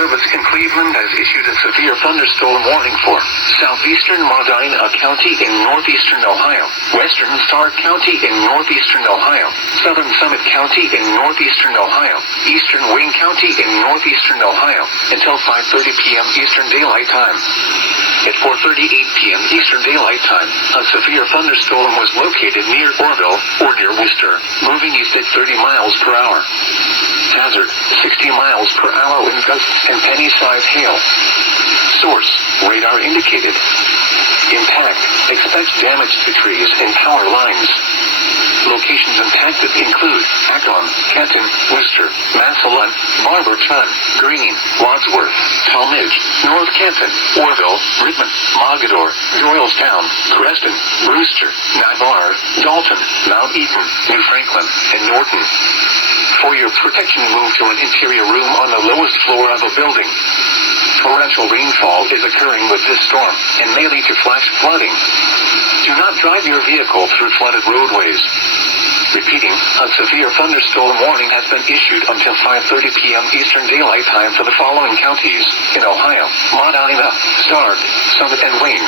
Service in Cleveland has issued a severe thunderstorm warning for southeastern Medina County in northeastern Ohio, western Stark County in northeastern Ohio, southern Summit County in northeastern Ohio, eastern Wayne County in northeastern Ohio, until 5:30 p.m. Eastern Daylight Time. At 4:38 p.m. Eastern Daylight Time, a severe thunderstorm was located near Orville, or near Worcester, moving east at 30 miles per hour. Hazard, 60 miles per hour wind gusts and penny-sized hail. Source, radar indicated. Impact, expect damage to trees and power lines. Locations impacted include Acton, Kenton, Worcester, Massillon, Barberton, Green, Wadsworth, Talmadge, North Canton, Orville, Richmond, Mogador, Doylestown, Creston, Brewster, Navarre, Dalton, Mount Eaton, New Franklin, and Norton. For your protection, move to an interior room on the lowest floor of a building. Torrential rainfall is occurring with this storm and may lead to flash flooding. Do not drive your vehicle through flooded roadways. Repeating, a severe thunderstorm warning has been issued until 5:30 p.m. Eastern Daylight Time for the following counties in Ohio: Medina, Stark, Summit, and Wayne.